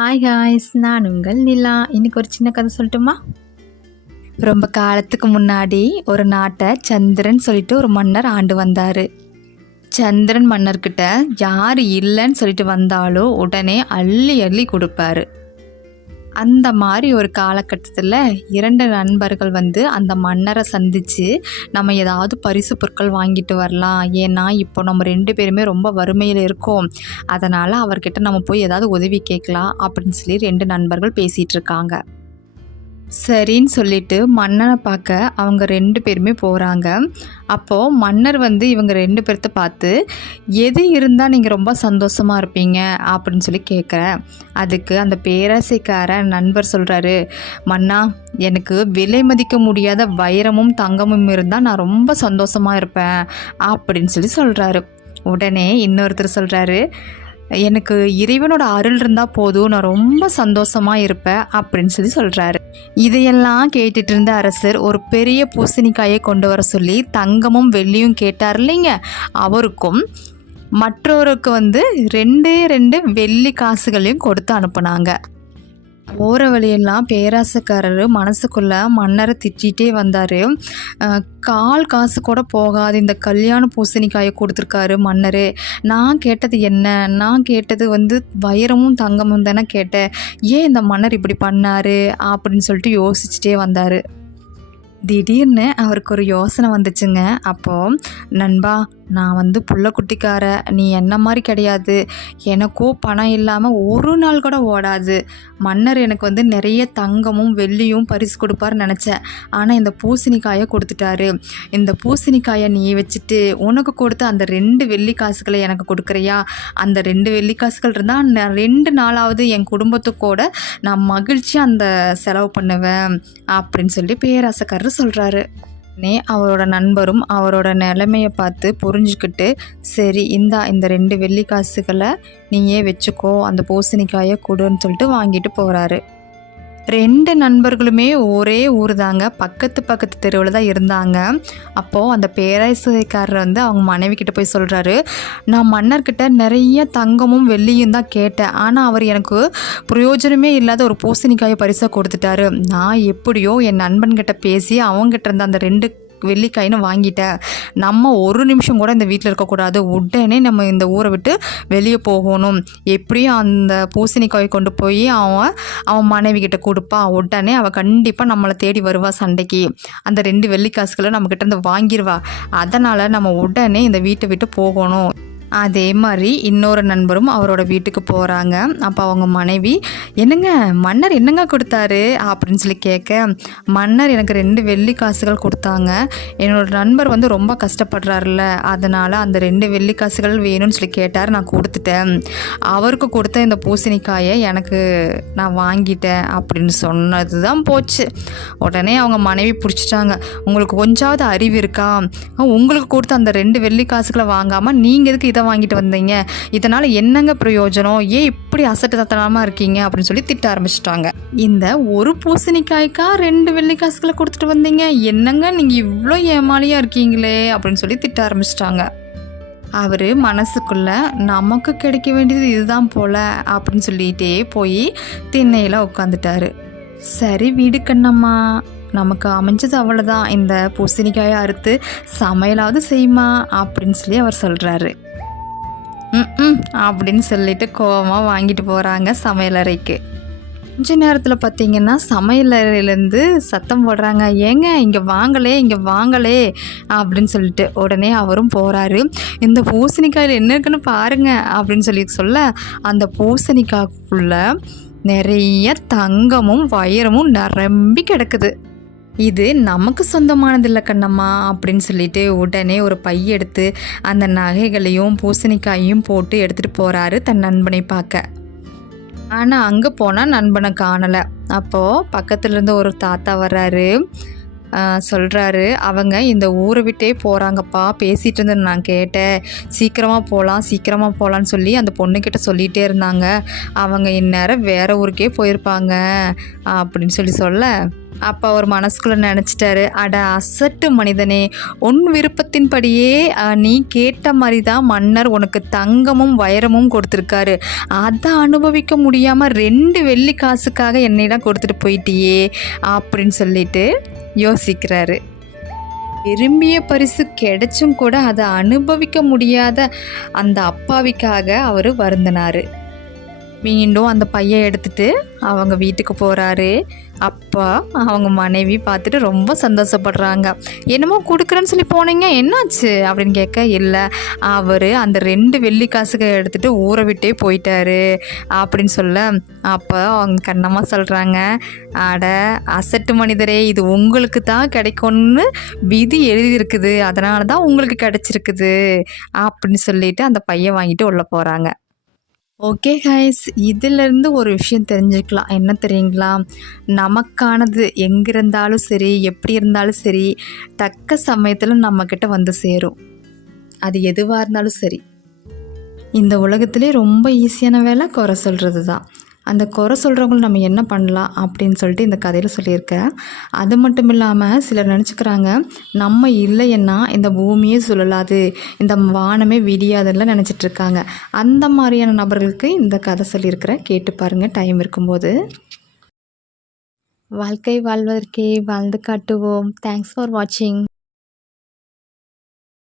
Hi ஹாய்ஸ் நான் உங்கள் நிலா. இன்னைக்கு ஒரு சின்ன கதை சொல்லட்டுமா? ரொம்ப காலத்துக்கு முன்னாடி ஒரு நாட்டை சந்திரன் சொல்லிட்டு ஒரு மன்னர் ஆண்டு வந்தார். சந்திரன் மன்னர்கிட்ட யார் இல்லைன்னு சொல்லிட்டு வந்தாலும் உடனே அள்ளி அள்ளி கொடுப்பாரு. அந்த மாதிரி ஒரு காலகட்டத்தில் இரண்டு நண்பர்கள் வந்து அந்த மன்னரை சந்தித்து நம்ம ஏதாவது பரிசு பொருட்கள் வாங்கிட்டு வரலாம். ஏன்னா இப்போ நம்ம ரெண்டு பேருமே ரொம்ப வறுமையில் இருக்கோம். அதனால் அவர்கிட்ட நம்ம போய் ஏதாவது உதவி கேட்கலாம் அப்படின்னு சொல்லி ரெண்டு நண்பர்கள் பேசிகிட்டு இருக்காங்க. சரின்னு சொல்லிட்டு மன்னனை பார்க்க அவங்க ரெண்டு பேருமே போகிறாங்க அப்போது மன்னர் வந்து இவங்க ரெண்டு பேர்த்த பார்த்து எது இருந்தால் நீங்கள் ரொம்ப சந்தோஷமாக இருப்பீங்க? அப்படின்னு சொல்லி கேட்குறேன் அதுக்கு அந்த பேராசைக்கார நண்பர் சொல்கிறாரு மன்னா எனக்கு விலை மதிக்க முடியாத வைரமும் தங்கமும் இருந்தால் நான் ரொம்ப சந்தோஷமாக இருப்பேன். அப்படின்னு சொல்லி சொல்கிறாரு உடனே இன்னொருத்தர் சொல்கிறாரு எனக்கு இறைவனோட அருள் இருந்தால் போதும் நான் ரொம்ப சந்தோஷமாக இருப்பேன் அப்படின்னு சொல்லி சொல்கிறாரு இதையெல்லாம் கேட்டுட்டு இருந்த அரசர் ஒரு பெரிய பூசணிக்காயை கொண்டு வர சொல்லி தங்கமும் வெள்ளியும் கேட்டார் இல்லைங்க? அவருக்கும் மற்றவருக்கு வந்து ரெண்டே ரெண்டு வெள்ளி காசுகளையும் கொடுத்து அனுப்புனாங்க. போகிற வழியெல்லாம் பேராசக்காரர் மனசுக்குள்ளே மன்னரை திட்டிகிட்டே வந்தார். கால் காசு கூட போகாது. இந்த கல்யாண பூசணிக்காயை கொடுத்துருக்காரு மன்னர். நான் கேட்டது என்ன? நான் கேட்டது வந்து வைரமும் தங்கமும் தானே கேட்டேன். ஏன் இந்த மன்னர் இப்படி பண்ணார்? அப்படின்னு சொல்லிட்டு யோசிச்சுட்டே வந்தார். திடீர்னு அவருக்கு ஒரு யோசனை வந்துச்சுங்க. அப்போது நண்பா நான் வந்து புள்ளக்குட்டிக்கார நீ என்ன மாதிரி கிடையாது. எனக்கும் பணம் இல்லாமல் ஒரு நாள் கூட ஓடாது. மன்னர் எனக்கு வந்து நிறைய தங்கமும் வெள்ளியும் பரிசு கொடுப்பாருன்னு நினச்சேன். ஆனால் இந்த பூசணிக்காயை கொடுத்துட்டாரு. இந்த பூசணிக்காயை நீ வச்சுட்டு உனக்கு கொடுத்த அந்த ரெண்டு வெள்ளி காசுகளை எனக்கு கொடுக்குறியா? அந்த ரெண்டு வெள்ளி காசுகள் இருந்தால் நான் ரெண்டு நாளாவது என் குடும்பத்துக்கூட நான் மகிழ்ச்சியாக அந்த செலவு பண்ணுவேன். அப்படின்னு சொல்லி பேராசக்காரர் சொல்கிறாரு உடனே அவரோட நண்பரும் அவரோட நிலைமையை பார்த்து புரிஞ்சுக்கிட்டு சரி இந்தா இந்த ரெண்டு வெள்ளி காசுகளை நீயே வச்சுக்கோ அந்த பூசணிக்காயை கொடுன்னு சொல்லிட்டு வாங்கிட்டு போகிறாரு ரெண்டு நண்பர்களுமே ஒரே ஊர் தாங்க பக்கத்து பக்கத்து தெருவில் தான் இருந்தாங்க. அப்போது அந்த பேராசிரியக்காரர் வந்து அவங்க மனைவி கிட்ட போய் சொல்கிறாரு நான் மன்னர்கிட்ட நிறைய தங்கமும் வெள்ளியும் தான் கேட்டேன். ஆனால் அவர் எனக்கு பிரயோஜனமே இல்லாத ஒரு பூசணிக்காயை பரிசாக கொடுத்துட்டாரு. நான் எப்படியோ என் நண்பன்கிட்ட பேசி அவங்ககிட்ட இருந்த அந்த ரெண்டு வெள்ளிக்காயின்னு வாங்கிட்டேன் நம்ம ஒரு நிமிஷம் கூட இந்த வீட்டில் இருக்கக்கூடாது. உடனே நம்ம இந்த ஊரை விட்டு வெளியே போகணும். எப்படியும் அந்த பூசணிக்காயை கொண்டு போய் அவன் அவன் மனைவி கிட்ட கொடுப்பா. உடனே அவள் கண்டிப்பாக நம்மளை தேடி வருவா சண்டைக்கு. அந்த ரெண்டு வெள்ளிக்காசுகளை நம்மக்கிட்ட இருந்து வாங்கிடுவா அதனால் நம்ம உடனே இந்த வீட்டை விட்டு போகணும். அதே மாதிரி இன்னொரு நண்பரும் அவரோட வீட்டுக்கு போகிறாங்க அப்போ அவங்க மனைவி என்னங்க மன்னர் என்னங்க கொடுத்தாரு? அப்படின்னு சொல்லி கேட்க மன்னர் எனக்கு ரெண்டு வெள்ளி காசுகள் கொடுத்தாங்க. என்னோட நண்பர் வந்து ரொம்ப கஷ்டப்படுறாருல்ல. அதனால் அந்த ரெண்டு வெள்ளி காசுகள் வேணும்னு சொல்லி கேட்டார். நான் கொடுத்துட்டேன். அவருக்கு கொடுத்த இந்த பூசணிக்காயை எனக்கு நான் வாங்கிட்டேன். அப்படின்னு சொன்னது தான் போச்சு. உடனே அவங்க மனைவி பிடிச்சிட்டாங்க. உங்களுக்கு கொஞ்சாவது அறிவு இருக்கா? உங்களுக்கு கொடுத்த அந்த ரெண்டு வெள்ளி காசுகளை வாங்காமல் நீங்கள் எதுக்கு இதை வாங்கிட்டு வந்தீங்க? இதனால் என்னங்க பிரயோஜனம்? ஏன் இப்படி அசட்டு தத்தனமாக இருக்கீங்க? அப்படின்னு சொல்லி திட்ட ஆரம்பிச்சிட்டாங்க. இந்த ஒரு பூசணிக்காய்க்கா ரெண்டு வெள்ளி காசுகளை கொடுத்துட்டு வந்தீங்க? என்னங்க நீங்கள் இவ்வளோ ஏமாலியாக இருக்கீங்களே? அப்படின்னு சொல்லி திட்ட ஆரம்பிச்சிட்டாங்க. அவர் மனசுக்குள்ள நமக்கு கிடைக்க வேண்டியது இதுதான் போல அப்படின்னு சொல்லிட்டே போய் திண்ணையில் உட்காந்துட்டாரு சரி வீடு கண்ணம்மா. நமக்கு அமைஞ்சது அவ்வளோதான் இந்த பூசணிக்காயை அறுத்து சமையலாவது செய்யுமா அப்படின்னு சொல்லி அவர் சொல்கிறாரு ம் அப்படின்னு சொல்லிட்டு கோவமாக வாங்கிட்டு போகிறாங்க சமையலறைக்கு. கொஞ்ச நேரத்தில் பார்த்தீங்கன்னா சமையலறையிலேருந்து சத்தம் போடுறாங்க. ஏங்க இங்கே வாங்கலே இங்கே வாங்கலே அப்படின்னு சொல்லிட்டு உடனே அவரும் போகிறாரு இந்த பூசணிக்காயில் என்ன இருக்குன்னு பாருங்கள் அப்படின்னு சொல்லி சொல்ல அந்த பூசணிக்காய்க்குள்ளே நிறைய தங்கமும் வைரமும் நிரம்பி கிடக்குது. இது நமக்கு சொந்தமானது இல்லை கண்ணம்மா அப்படின்னு சொல்லிட்டு உடனே ஒரு பை எடுத்து அந்த நகைகளையும் பூசணிக்காயையும் போட்டு எடுத்துகிட்டு போகிறாரு தன் நண்பனை பார்க்க. ஆனால் அங்கே போனால் நண்பனை காணலை. அப்போது பக்கத்துலேருந்து ஒரு தாத்தா வர்றாரு. சொல்கிறாரு அவங்க இந்த ஊரை விட்டே போகிறாங்கப்பா பேசிகிட்டு இருந்தேன் நான் கேட்டேன். சீக்கிரமாக போகலாம் சீக்கிரமாக போகலான்னு சொல்லி அந்த பொண்ணுக்கிட்ட சொல்லிகிட்டே இருந்தாங்க. அவங்க இந்நேரம் வேறு ஊருக்கே போயிருப்பாங்க அப்படின்னு சொல்லி சொல்ல அப்போ அவர் மனசுக்குள்ளே நினச்சிட்டாரு. அட அசட்டு மனிதனே. உன் விருப்பத்தின்படியே நீ கேட்ட மாதிரி தான் மன்னர் உனக்கு தங்கமும் வைரமும் கொடுத்துருக்காரு. அதை அனுபவிக்க முடியாமல் ரெண்டு வெள்ளி காசுக்காக என்னையெல்லாம் கொடுத்துட்டு போயிட்டியே அப்படின்னு சொல்லிட்டு யோசிக்கிறாரு. விரும்பிய பரிசு கிடைச்சும் கூட அதை அனுபவிக்க முடியாத அந்த அப்பாவிக்காக அவர் வருந்தினார். மீண்டும் அந்த பையன் எடுத்துட்டு அவங்க வீட்டுக்கு போகிறாரு அப்பா அவங்க மனைவி பார்த்துட்டு ரொம்ப சந்தோஷப்படுறாங்க. என்னமோ கொடுக்குறேன்னு சொல்லி போனீங்க என்னாச்சு? அப்படின்னு கேட்க இல்லை அவர் அந்த ரெண்டு வெள்ளி காசுக்கு எடுத்துகிட்டு ஊரை விட்டே போயிட்டாரு. அப்படின்னு சொல்ல அப்போ அவங்க கண்ணம்மா சொல்கிறாங்க அட அசட்டு மனிதரே இது உங்களுக்கு தான் கிடைக்கும்னு விதி எழுதியிருக்குது. அதனால தான் உங்களுக்கு கிடைச்சிருக்குது. அப்படின்னு சொல்லிட்டு அந்த பையன் வாங்கிட்டு உள்ளே போகிறாங்க ஓகே கைஸ் இதிலிருந்து ஒரு விஷயம் தெரிஞ்சுக்கலாம். என்ன தெரியுங்களா? நமக்கானது எங்கே இருந்தாலும் சரி எப்படி இருந்தாலும் சரி தக்க சமயத்தில் நம்மக்கிட்ட வந்து சேரும். அது எதுவாக இருந்தாலும் சரி. இந்த உலகத்திலே ரொம்ப ஈஸியான வேலை குறை சொல்கிறது தான் அந்த குறை சொல்கிறவங்களும் நம்ம என்ன பண்ணலாம் அப்படின்னு சொல்லிட்டு இந்த கதையில் சொல்லியிருக்கேன். அது மட்டும் இல்லாமல் சிலர் நினச்சிக்கிறாங்க நம்ம இல்லைன்னா இந்த பூமியே சுழலாது இந்த வானமே விடியாதுன்னு நினச்சிட்டு இருக்காங்க அந்த மாதிரியான நபர்களுக்கு இந்த கதை சொல்லியிருக்கிறேன். கேட்டு பாருங்கள் டைம் இருக்கும்போது. வாழ்க்கை வாழ்வதற்கே வாழ்ந்து காட்டுவோம். தேங்க்ஸ் ஃபார் வாட்சிங்